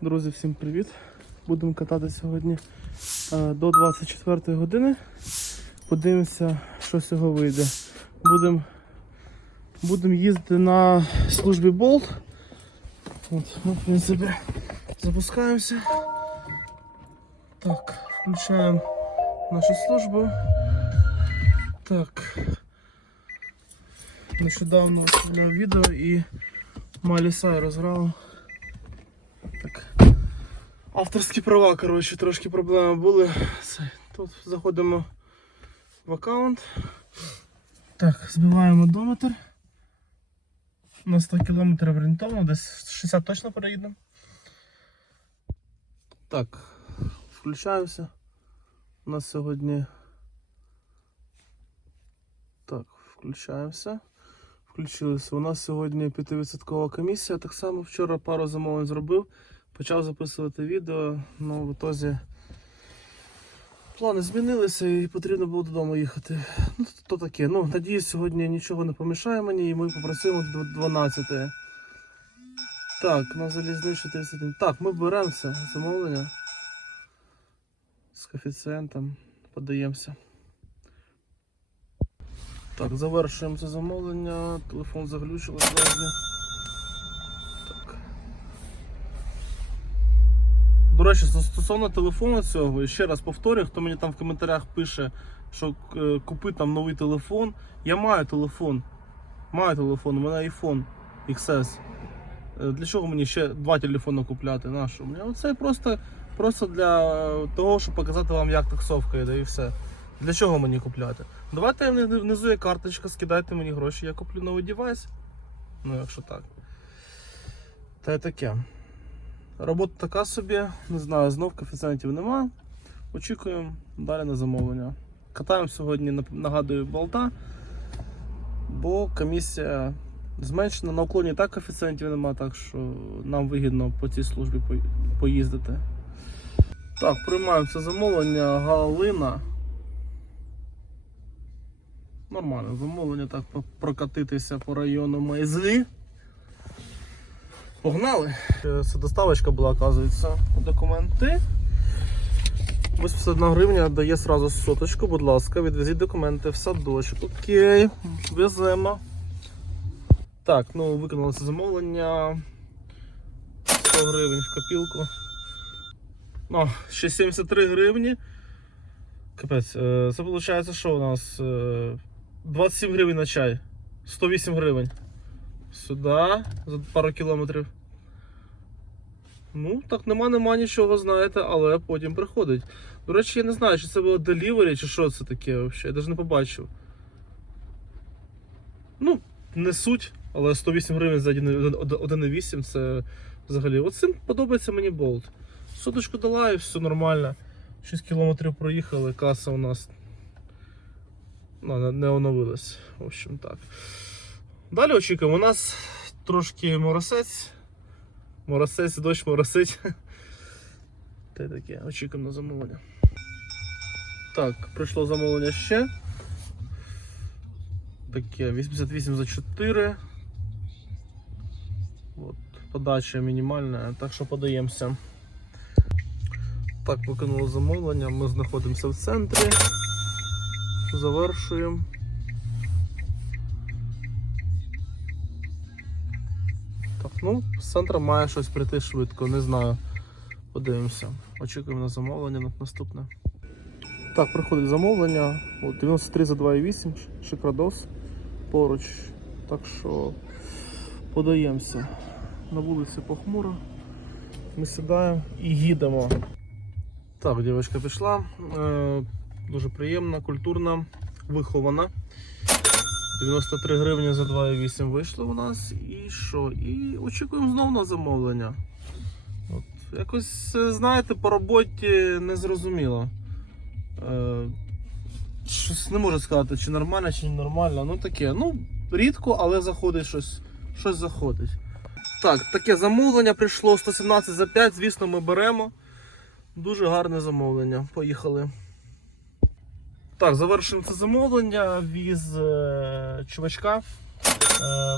Друзі, всім привіт! Будемо катати сьогодні е, до 24 години. Подивимося, що з цього вийде. Будемо будем їздити на службі Bolt. От, ми, в принципі, запускаємося. Так, включаємо нашу службу. Так. Нещодавно відео і Малі Сай розграв. Авторські права, коротше, трошки проблеми були. Тут заходимо в аккаунт. Так, збиваємо одометр. На 100 км орієнтовно, десь 60 точно переїдемо. Так, включаємося. У нас сьогодні. Так, включаємося. Включилися. У нас сьогодні 5% комісія. Так само вчора пару замовлень зробив. Почав записувати відео, але в ітозі плани змінилися і потрібно було додому їхати. Ну, то таке. Ну, надіюсь, сьогодні нічого не помішає мені і ми попрацюємо до 12. Так, на залізничу 31. Так, ми беремо це замовлення з коефіцієнтом. Подаємося. Так, завершуємо це замовлення. Телефон заглючило справді. Так. До речі, стосовно телефону цього, ще раз повторюю, хто мені там в коментарях пише, що е, купи там новий телефон. Я маю телефон. Маю телефон, у мене iPhone XS. Е, Для чого мені ще два телефони купляти? Мені оце просто, просто для того, щоб показати вам, як таксовка йде і все. Для чого мені купляти? Давайте вни- внизу є карточка, скидайте мені гроші, я куплю новий девайс. Ну, якщо так. Та й таке. Робота така собі, не знаю, знов коефіцієнтів нема. Очікуємо далі на замовлення. Катаємо сьогодні, нагадую, болта, бо комісія зменшена. На уклоні так коефіцієнтів нема, так що нам вигідно по цій службі поїздити. Так, приймаємо це замовлення Галина. Нормально, замовлення так прокатитися по району Майзлі. Погнали! Е, Це доставочка була, оказується, документи. 81 гривня дає сразу соточку, будь ласка, відвезіть документи в садочок. Окей, веземо. Так, ну виконали це замовлення. 100 гривень в копілку. Ну, ще 73 гривні. Капець, е, це виходить, що у нас е, 27 гривень на чай. 108 гривень. Сюди, за пару кілометрів. Ну, так нема, нема нічого, знаєте, але потім приходить. До речі, я не знаю, чи це було делівері, чи що це таке взагалі. Я навіть не побачив. Ну, не суть, але 108 гривень за 1,8 це взагалі. От цим подобається мені болт. Соточку дала і все нормально. 6 кілометрів проїхали, каса у нас ну, не оновилась. В общем так. Далі очікуємо. У нас трошки моросець. Моросець, дощ моросить. Та й таке, очікуємо на замовлення. Так, прийшло замовлення ще. Таке 88 за 4. От, подача мінімальна, так що подаємося. Так, виконали замовлення, ми знаходимося в центрі. Завершуємо. Ну, з центру має щось прийти швидко, не знаю. Подивимося. Очікуємо на замовлення на наступне. Так, приходить замовлення. От 93 за 2,8, шикрадос поруч. Так що подаємося. На вулиці похмуро. Ми сідаємо і їдемо. Так, дівчинка пішла. Е, дуже приємна, культурна, вихована. 93 гривні за 2,8 вийшло у нас. І що? І очікуємо знову на замовлення. От, якось, е, знаєте, по роботі не зрозуміло. Е, щось не можу сказати, чи нормально, чи не нормально. Ну таке. Ну, рідко, але заходить щось. Щось заходить. Так, таке замовлення прийшло 117 за 5, звісно, ми беремо. Дуже гарне замовлення. Поїхали. Так, завершуємо це замовлення. Віз е, чувачка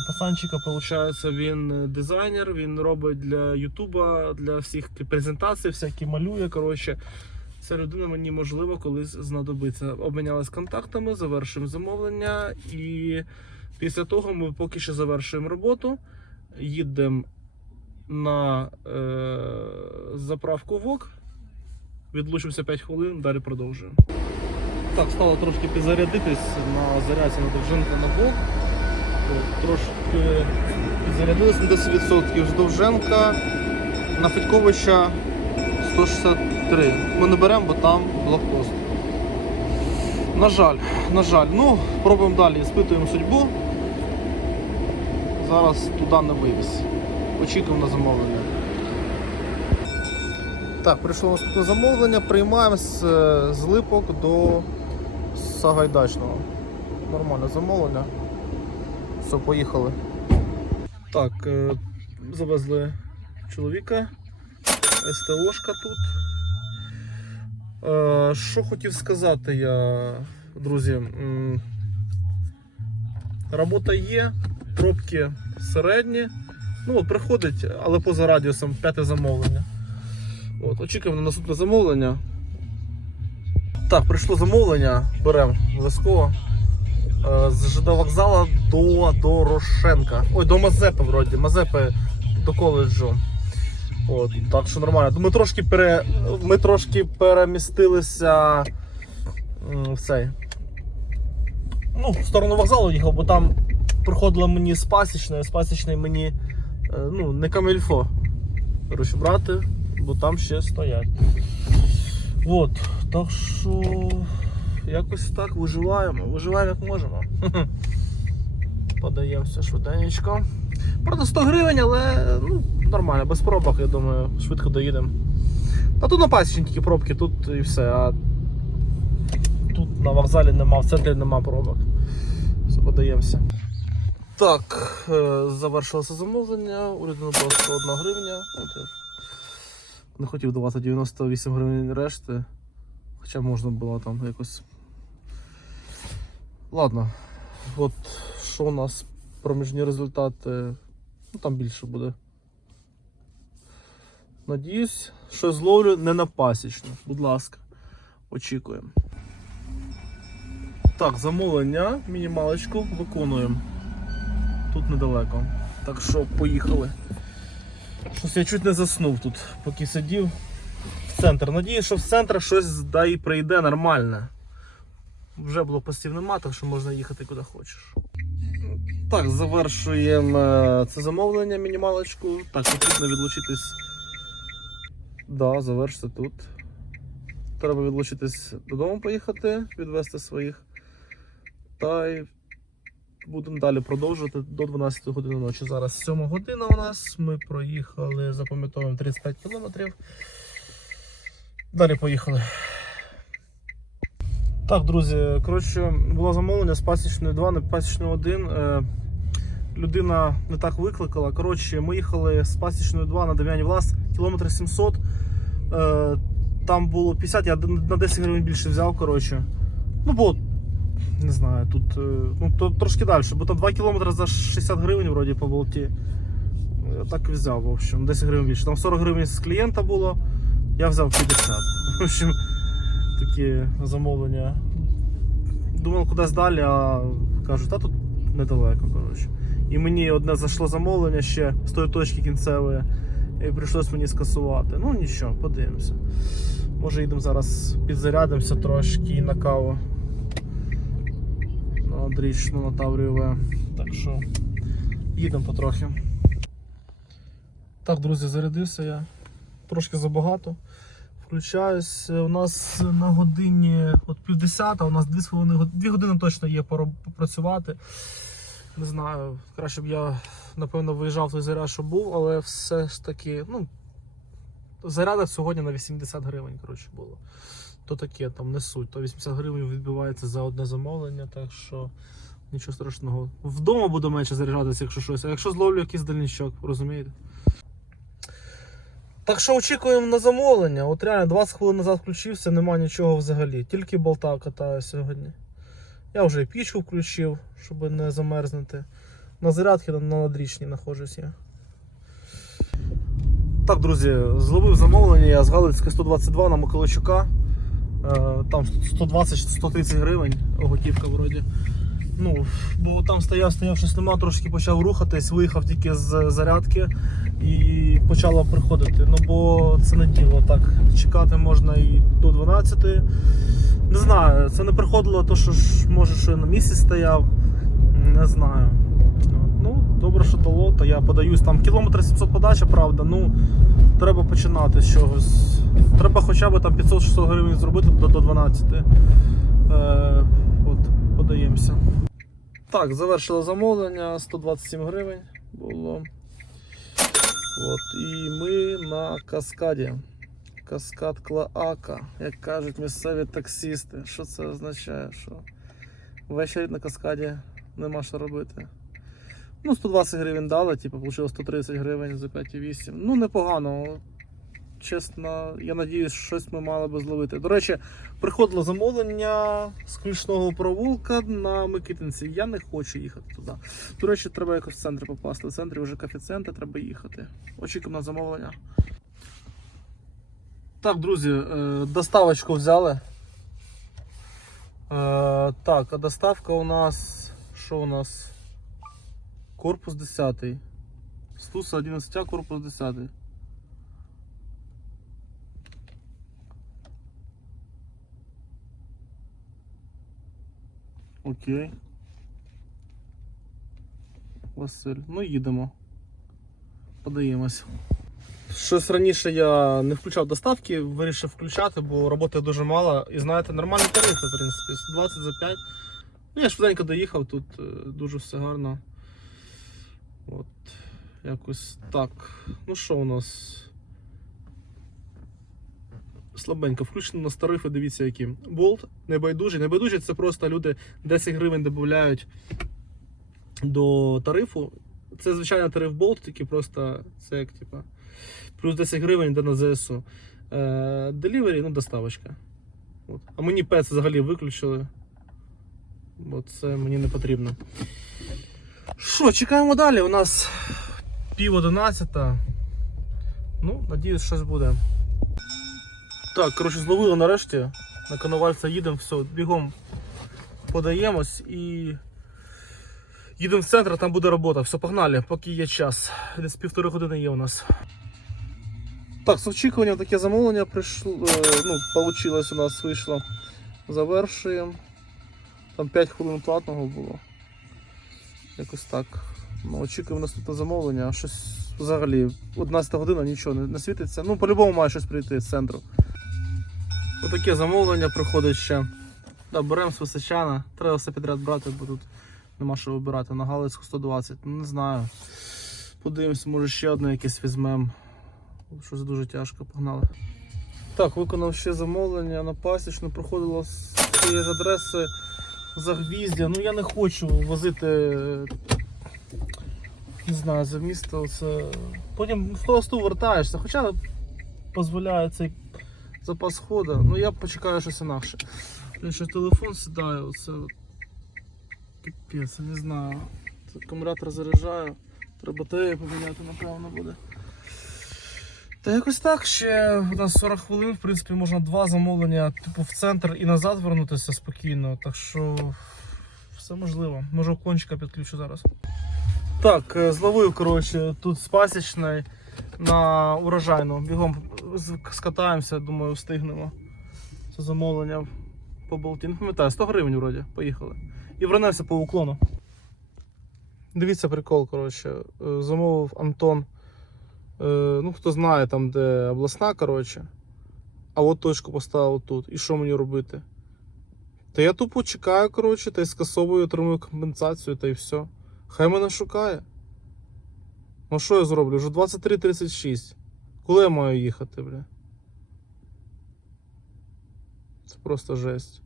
Пацанчика, виходить, він дизайнер, він робить для Ютуба, для всіх презентацій, всякі малює. Коротше, ця людина мені можливо колись знадобиться. Обмінялись контактами, завершуємо замовлення, і після того ми поки що завершуємо роботу, їдемо на е, заправку ВОК, відлучимося 5 хвилин, далі продовжуємо. Так, стало трошки підзарядитись на зарядці на довжинка на. От, Трошки підзарядились на 10% з довженка на Федьковича 163. Ми не беремо, бо там блокпост. На жаль, на жаль. Ну, пробуємо далі, іспитуємо судьбу. Зараз туди не вивіз. Очікуємо на замовлення. Так, прийшло наступне замовлення. Приймаємо з, е, з липок до Сагайдачного. Нормальне замовлення. Все, поїхали. Так, е, завезли чоловіка. СТОшка тут. Е, Що хотів сказати я, друзі. Робота є, пробки середні. Ну, приходить, але поза радіусом п'яте замовлення. От, очікуємо на наступне замовлення. Так, прийшло замовлення, беремо обов'язково. Е, З ЖД вокзала до Дорошенка. Ой, до Мазепи вроді. Мазепи до коледжу. От, так що нормально. Ми трошки, пере, ми трошки перемістилися в цей. Ну, в сторону вокзалу їхав, бо там приходило мені з пасічної, з мені е, ну, не камельфо. Коротше, брати, бо там ще стоять. От, так що якось так виживаємо. Виживаємо як можемо. Подаємося швиденько. Правда, 100 гривень, але ну, нормально, без пробок, я думаю, швидко доїдемо. Та тут на пасічні тільки пробки, тут і все. А тут на вокзалі нема, в центрі нема пробок. Все, подаємося. Так, е, завершилося замовлення. У людини була 101 гривня. Не хотів давати 98 гривень решти. Хоча можна було там якось. Ладно. От що у нас проміжні результати. Ну там більше буде. Надіюсь, що зловлю не на пасічну. Будь ласка, очікуємо. Так, замовлення, мінімалочку виконуємо. Тут недалеко. Так що поїхали. Щось я чуть не заснув тут, поки сидів в центр. Надіюсь, що в центр щось да і прийде нормальне. Вже блокпостів нема, так що можна їхати куди хочеш. Так, завершуємо е, це замовлення мінімалочку. Так, потрібно відлучитись. Да, завершити тут. Треба відлучитись додому поїхати, відвести своїх. Та й будемо далі продовжувати до 12 години ночі. Зараз 7 година у нас. Ми проїхали, запам'ятовуємо 35 кілометрів. Далі поїхали. Так, друзі, коротше, було замовлення з пасічної 2 на пасічної 1. Е, людина не так викликала. Коротше, ми їхали з пасічної 2 на Дем'яні Влас, кілометр 700. Е, там було 50, я на 10 гривень більше взяв. коротше. Ну, бо, не знаю, тут е, ну, то, трошки далі, бо там 2 кілометри за 60 гривень вроді по болті. Я так і взяв, в общем, 10 гривень більше. Там 40 гривень з клієнта було, я взяв 50. В общем, такі замовлення. Думав кудись далі, а кажуть, та тут недалеко. коротше. І мені одне зайшло замовлення ще з тої точки кінцевої, і прийшлось мені скасувати. Ну нічого, подивимося. Може їдемо зараз підзарядимося трошки на каву. Андрійщину, на Таврієве. Так що їдемо потрохи. Так, друзі, зарядився я. Трошки забагато. Включаюсь. У нас на годині от півдесята, у нас 2,5 години, 2 години точно є попрацювати. Не знаю, краще б я, напевно, виїжджав той заряд, що був, але все ж таки, ну, зарядок сьогодні на 80 гривень, коротше, було. То таке, там не суть. То 80 гривень відбивається за одне замовлення, так що нічого страшного. Вдома буду менше заряджатися, якщо щось. А якщо зловлю якийсь дальничок, розумієте? Так що очікуємо на замовлення. От реально 20 хвилин назад включився, нема нічого взагалі. Тільки болта катаю сьогодні. Я вже і пічку включив, щоб не замерзнути. На зарядці на надрічній знаходжусь я. Так, друзі, зловив замовлення я з Галицька 122 на Миколайчука. Е, Там 120-130 гривень, готівка вроді. Ну, бо там стояв, стояв, щось нема, трошки почав рухатись, виїхав тільки з зарядки і почало приходити. Ну бо це не діло так. Чекати можна і до 12. Не знаю, це не приходило, то що ж може, що я на місці стояв. Не знаю. Добре, що дало, то я подаюсь там кілометр 700 подача, правда. Ну, треба починати з чогось. Треба хоча б там 500-600 гривень зробити до, до 12. Е, от, подаємося. Так, завершили замовлення, 127 гривень було. От, і ми на каскаді. Каскад Клоака, як кажуть місцеві таксісти. Що це означає? Що ввечері на каскаді нема що робити. Ну, 120 гривень дали, типу, вийшло 130 гривень за 5,8. Ну, непогано. Чесно, я надіюсь, щось ми мали би зловити. До речі, приходило замовлення з ключного провулка на Микитинці. Я не хочу їхати туди. До речі, треба якось в центр попасти. В центрі вже коефіцієнти, треба їхати. Очікуємо на замовлення. Так, друзі, е, доставочку взяли. Е, Так, а доставка у нас. Що у нас? Корпус 10. Стуса 11, корпус 10. Окей. Василь. Ну їдемо. Подаємось. Щось раніше я не включав доставки, вирішив включати, бо роботи дуже мало. І знаєте, нормальні тарифи, в принципі. 120 за 5. Ну, я швиденько доїхав, тут е, дуже все гарно. От, якось так. Ну що у нас? Слабенько. Включено у нас тарифи, дивіться які. Болт, небайдужі. Небайдужі це просто люди 10 гривень додають до тарифу. Це звичайний тариф болт, тільки просто це як типа. Плюс 10 гривень йде на ЗСУ. Е, Делівері, ну, доставочка. От. А мені ПЕЦ взагалі виключили. Бо це мені не потрібно. Що, чекаємо далі. У нас пів одинадцята. Ну, надіюсь, щось буде. Так, коротше, зловили нарешті. На коновальця їдемо, все, бігом подаємось і їдемо в центр, там буде робота. Все, погнали, поки є час. Десь півтори години є у нас. Так, з очікування таке замовлення прийшло. е, Ну, вийшло у нас вийшло. Завершуємо. Там 5 хвилин платного було. Якось так. Ну, очікуємо наступне замовлення, а щось взагалі 11 година нічого не, не світиться. Ну, по-любому має щось прийти з центру. Отаке замовлення приходить ще. Да, беремо з Височана. Треба все підряд брати, бо тут нема що вибирати. На Галицьку 120. Ну не знаю. Подивимось, може ще одне якесь візьмемо. Щось дуже тяжко, погнали. Так, виконав ще замовлення на пасічну, проходило з цієї ж адреси загвіздя. Ну я не хочу возити. Не знаю, за місто це. Потім в холосту вертаєшся, хоча дозволяє цей запас ходу. Ну я почекаю щось інакше. Блін, що телефон сідає, оце. Капець, не знаю. Акумулятор заряджаю. Треба батарею поміняти, напевно, буде. Та якось так, ще у нас 40 хвилин, в принципі, можна два замовлення, типу, в центр і назад вернутися спокійно. Так що все можливо. Може кончика підключу зараз. Так, е, зловив, коротше, тут з пасічної на урожайну. Бігом скатаємося, думаю, встигнемо. Це замовлення по болті. Не пам'ятаю, 100 гривень вроді, поїхали. І вернемося по уклону. Дивіться прикол, коротше. Е, Замовив Антон. Е, ну, хто знає, там, де обласна, коротше. А от точку поставив тут. І що мені робити? Та я тупо чекаю, коротше, та й скасовую, отримую компенсацію, та й все. Хай мене шукає. Ну що я зроблю? Вже 23.36. Коли я маю їхати, бля? Це просто жесть.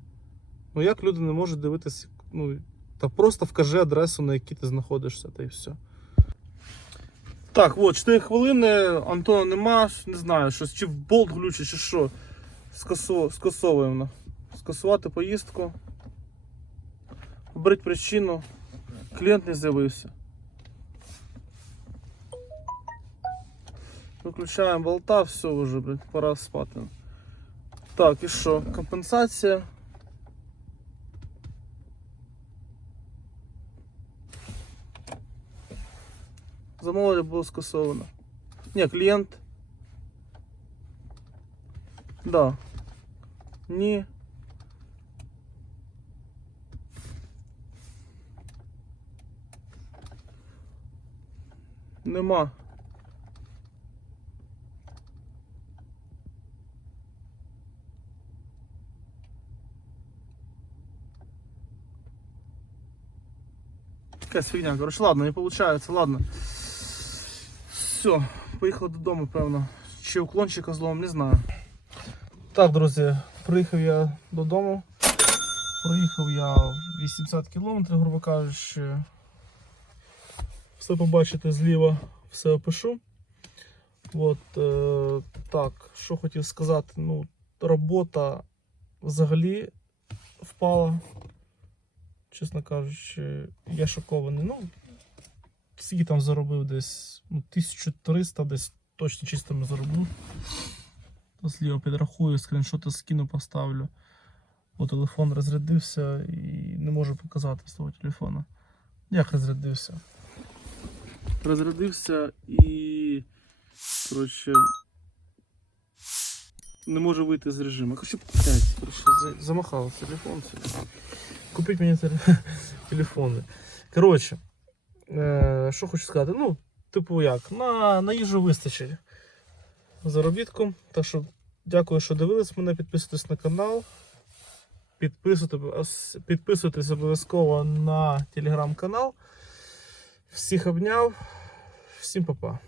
Ну як люди не можуть дивитися, ну, та просто вкажи адресу, на якій ти знаходишся, та й все. Так, от 4 хвилини, Антона нема, не знаю, щось чи в болт глючить, чи що. Скасу... Скасовуємо. Ну. Скасувати поїздку. Обрить причину. Клієнт не з'явився. Виключаємо болта, все вже, блядь, пора спати. Так, і що? Компенсація. Замовлення було скасовано. Ні, клієнт. Да. Ні. Нема. Якась фігня, коротше, ладно, не виходить, ладно. Все, поїхали додому, певно. Чи уклончика злом, не знаю. Так, друзі, приїхав я додому. Проїхав я 80 кілометрів, грубо кажучи. Все побачите зліва, все опишу. От, е, так, що хотів сказати, ну, робота взагалі впала. Чесно кажучи, я шокований. Ну, скільки там заробив десь ну, 1300, десь точно чистими заробив. То Зліва підрахую, скріншоти скину, поставлю. Бо телефон розрядився і не можу показати з того телефона. Як розрядився? Розрядився і. Коротше. Не можу вийти з режиму. Блядь, коротше, замахав телефон. Купіть мені телефони. Коротше, е, що хочу сказати, ну, типу як, на, на їжу вистачить заробітку. Так що дякую, що дивились мене. Підписуйтесь на канал. Підписуйтесь, підписуйтесь обов'язково на телеграм-канал. Всіх обняв. Всім па-па.